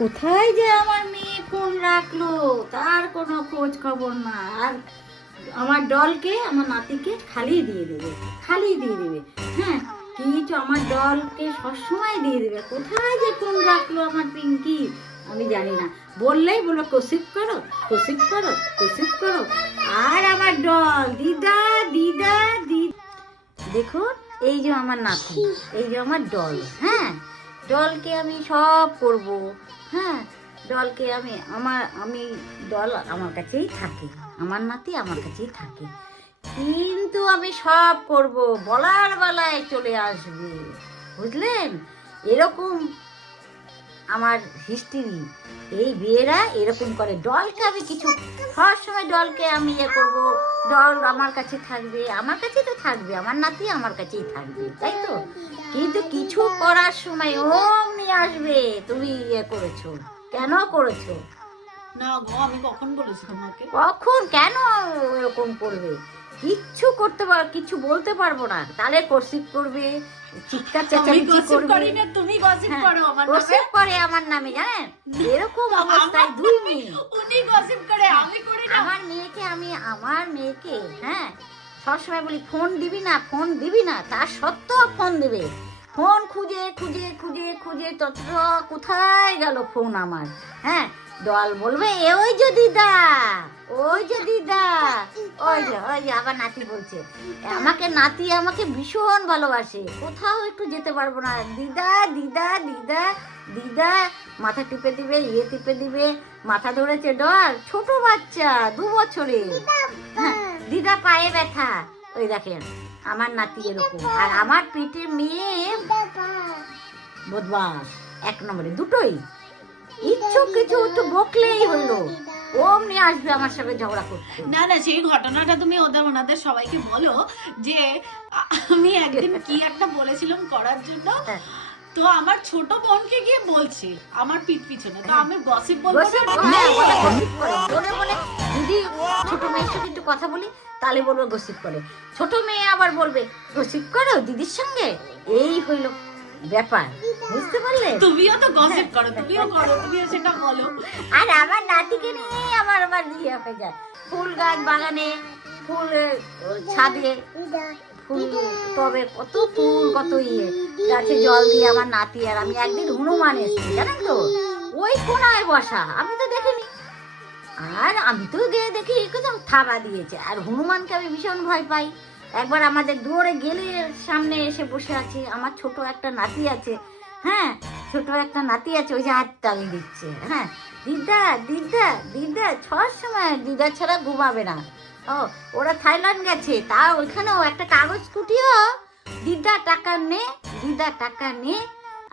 কোথায় যে আমার মেয়ে ফোন রাখলো তার কোনো খোঁজ খবর না। আর আমার ডলকে, আমার নাতিকে খালি দিয়ে দেবে, খালি দিয়ে দেবে। হ্যাঁ, কিন্তু আমার ডলকে সবসময় দিয়ে দেবে। কোথায় যে ফোন রাখলো আমার পিঙ্কি আমি জানি না। বললেই বলো কসিপ করো, কসিপ করো, কসিপ করো। আর আমার ডল দিদা দিদা দিদা। দেখুন, এই যে আমার নাতি, এই যে আমার ডল। হ্যাঁ, ডলকে আমি সব করব। হ্যাঁ, ডলকে আমি ডল আমার কাছেই থাকে, আমার নাতি আমার কাছেই থাকে। কিন্তু আমি সব করব, বলার বেলায় চলে আসবে, বুঝলেন? এরকম আমার হিস্ট্রি। এই বিয়েরা এরকম করে। ডলকে আমি কিছু সব সময় ডলকে আমি করবো, ডল আমার কাছে থাকবে, আমার কাছেই তো থাকবে, আমার নাতি আমার কাছেই থাকবে, তাই তো? কিন্তু কিছু করার সময় অমনি আসবে, তুমি করেছো, কেন করেছো? না গো, আমি কখন বলেছি তোমাকে? কখন কেন এরকম করবে? কিচ্ছু কিছু বলতে পারবো না, তাহলে কসিপ করবে, চিৎকার চেঁচামেচি করবে। করি না, তুমি গসিপ করো আমার নামে। গসিপ করে আমার নামে, জানেন? এরকম অবস্থায় দুই মেয়ে। উনি গসিপ করে, আমি করি না। আমার মেয়েকে হ্যাঁ সবসময় বলি ফোন দিবি না, ফোন দিবি না, তার সত্ত্বেও ফোন দেবে। ফোন খুঁজে খুঁজে খুঁজে খুঁজে তত কোথায় গেল ফোন আমার। হ্যাঁ, দল বলবে ওই যে দিদা, ওই যে দিদা, ওই যে আবার নাতি বলছে। নাতি আমাকে ভীষণ ভালোবাসে, কোথাও একটু যেতে পারবো না। দিদা দিদা দিদা দিদা মাথা টিপে দিবে, টিপে দিবে। মাথা ধরেছে ডল, ছোট বাচ্চা 2 বছরের। হ্যাঁ, দিদা পায়ে ব্যথা। ওই দেখেন আমার নাতি এরকম। আর আমার পেটের মেয়ে বদমাস 1 নম্বরে, দুটোই। ইচ্ছু কিছু একটু বকলেই হলো, অমনি আসবে আমার সাথে ঝগড়া করতে। না না, সেই ঘটনাটা তুমি ওনাদের সবাইকে বলো যে আমি একদিন কি একটা বলেছিলাম করার জন্য। তো আমার ছোট বোনকে গিয়ে বলছে আমার পিঠ পিছনে, তো আমি গসিপ বলবো না। যদি ছোট মেয়ের সাথে একটু কথা বলি তাহলে বলবো গসিপ করে। ছোট মেয়ে আবার বলবে গসিপ করো দিদির সঙ্গে। এই হইলো ব্যাপার, বুঝতে পারলে? তুমিও তো গসিপ করো, তুমিও করো, তুমিও সেটা বলো। আর আমার নাতিকে নিয়ে আমার ইয়ে হয়ে যায়। ফুল গাছ বাগানে, ফুল ছাদে, ফুল টবে কত ফুল, কত গাছে জল দিয়ে আমার নাতি আর আমি। একদিন হনুমান এসেছি, জানেন তো, ওই কোনায় বসা, আমি তো দেখিনি। আর আমি তো গিয়ে দেখি কোথাও থাবা দিয়েছে। আর হনুমানকে আমি ভীষণ ভয় পাই। একবার আমাদের দুয়ারে গেলে সামনে এসে বসে আছে, আমার ছোট একটা নাতি আছে। হ্যাঁ, ছোট একটা নাতি আছে, ওই যে হাত টাঙিয়ে দিচ্ছে। হ্যাঁ, দিদা দিদা দিদা, সব সময় দিদা ছাড়া ঘুমাবে না। ও, ওরা থাইল্যান্ড গেছে, তা ওইখানেও একটা কাগজ কুটিও দিদা টাকা নে, দিদা টাকা নে।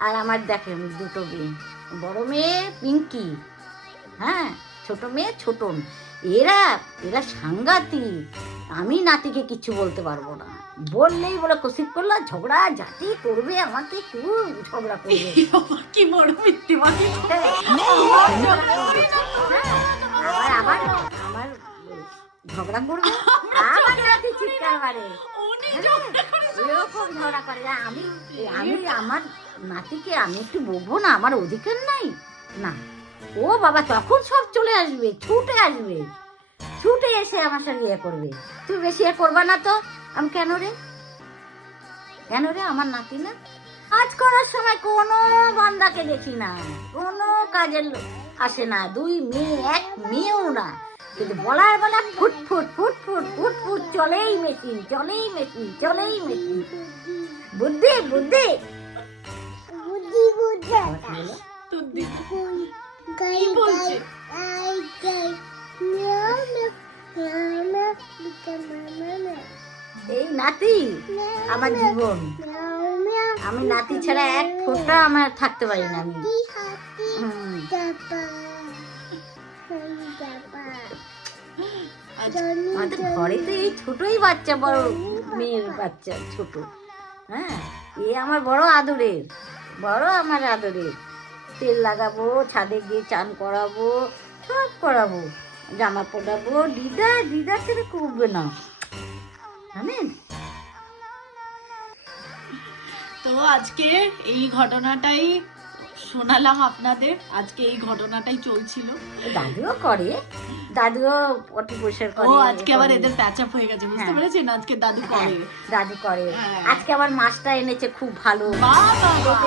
আর আমার দেখেন দুটো মেয়ে, বড় মেয়ে পিঙ্কি, হ্যাঁ, ছোট মেয়ে ছোটন। এরা এরা সাংঘাতিক। আমি নাতিকে কিচ্ছু বলতে পারবো না, বললেই বলে কসিপ করলে ঝগড়া ঝাঁটি করবে, আমাকে খুব ঝগড়া করবে। কি বড় মিথ্যে বাকি। আবার আবার আমার ঝগড়া করবে, আমার নাতি চিৎকার মারে, এরকম ঝগড়া করে। আমি আমি আমার নাতিকে আমি একটু বলবো না, আমার অধিকার নাই না। ও বাবা, তখন সব চলে আসবে, ছুটে আসবে, ছুটে এসে আমার সঙ্গে করবে। তুই বেশি করবা না তো। আমি কেন রে, কেন রে? আমার নাতি না, কাজ করার সময় কোনো বান্দাকে দেখি না, কোনো কাজের আসে না। 2 মেয়ে, 1 মেয়েও না। কিন্তু বলার বেলা ফুটফুট ফুটফুট ফুটফুট, চলেই মেশিন, চলেই মেশিন, চলেই মেশিন। বুদ্ধি বুদ্ধি কি বলছে? এই নাতি আমার জীবন। আমি নাতি ছাড়া 1 ফোঁটা আমার থাকতে পারি না। আমি আমাদের ঘরে তো এই ছোটই বাচ্চা, বড় মেয়ের বাচ্চা ছোট। হ্যাঁ, এ আমার বড় আদরের, বড় আমার আদরের। তেল লাগাবো, ছাদে গিয়ে চান করাবো, সব করাবো, জামা পরাবো। দিদা দিদা থেকে করবে না, জানেন? তো আজকে এই ঘটনাটাই শোনালাম আপনাদের, আজকে এই ঘটনাটাই চলছিল। দাদুও করে, দাদুও পটি পরিষ্কার ও করে। আজকে আবার এদের প্যাচ আপ হয়ে গেছে, বুঝতে হ্যাঁ। পেরেছেন? আজকে দাদু করে। দাদু করে। হ্যাঁ। আজকে আবার মাছটা এনেছে খুব ভালো। বাহ, বাহ, বাহ।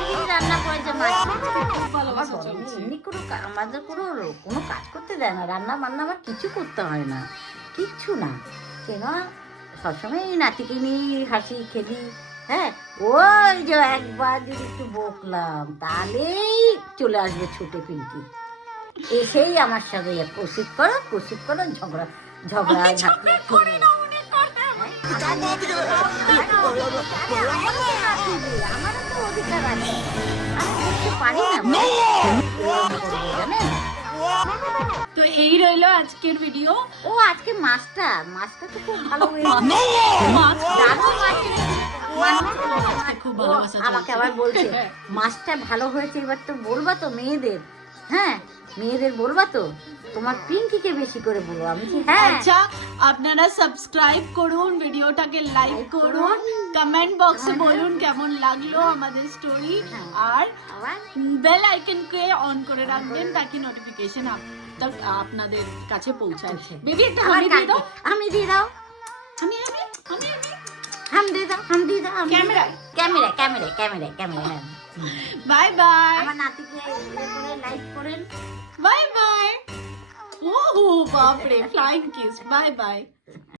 এই রান্না করেছে মাছ। খুব ভালোবাসা আমার বড় মেয়ে চলছে। এমনি আমাদের কোনো কাজ করতে দেয় না, রান্না বান্না আমার কিছু করতে হয় না, কিচ্ছু না। কেন সবসময় এই নাতিকে নিয়ে হাসি খেলি। হ্যাঁ, ওই যে একবার যদি একটু বকলাম তাহলেই চলে আসবে ছুটে পিঙ্কি, এসেই আমার সাথে প্রসিড করো ঝগড়া ঝগড়া ঝাঁটি করি না, উনি করে। আমারও তো অধিকার আছে, আমি করতে পারি না, এরকম করবো, জানেন? তো এই রইলো আজকের ভিডিও। ও আজকে মাছটা তো খুব ভালো হয়েছে। মাছ দারুণ মাছ এনেছে। খুব ও ভালোবাসা আমাকে চলছে। আবার বলছে মাছটা ভালো হয়েছে, এবার তো বলবা তো মেয়েদের, হ্যাঁ মেয়েদের বলবা তো, তোমার পিঙ্কিকে বেশি করে বলবো। আমি বলছি, হ্যাঁ। আচ্ছা, আপনারা সাবস্ক্রাইব করুন, ভিডিওটাকে লাইক করুন, কমেন্ট বক্সে বলুন কেমন লাগলো আমাদের স্টোরি, আর আবার বেল আইকনকে অন করে রাখবেন তাকি নোটিফিকেশন আপনাদের কাছে পৌঁছায়। বেবি একটা আবার হামি দিয়ে দাও। আমি দিয়ে দাও, আমি হাম দিয়ে দাও, হাম দিয়ে দাও। ক্যামেরা। হ্যাঁ। বাই বাই, আমার নাতিকে লাইক করেন। Bye bye. ও বাপরে, ফ্লাইং কিস, বাই বাই।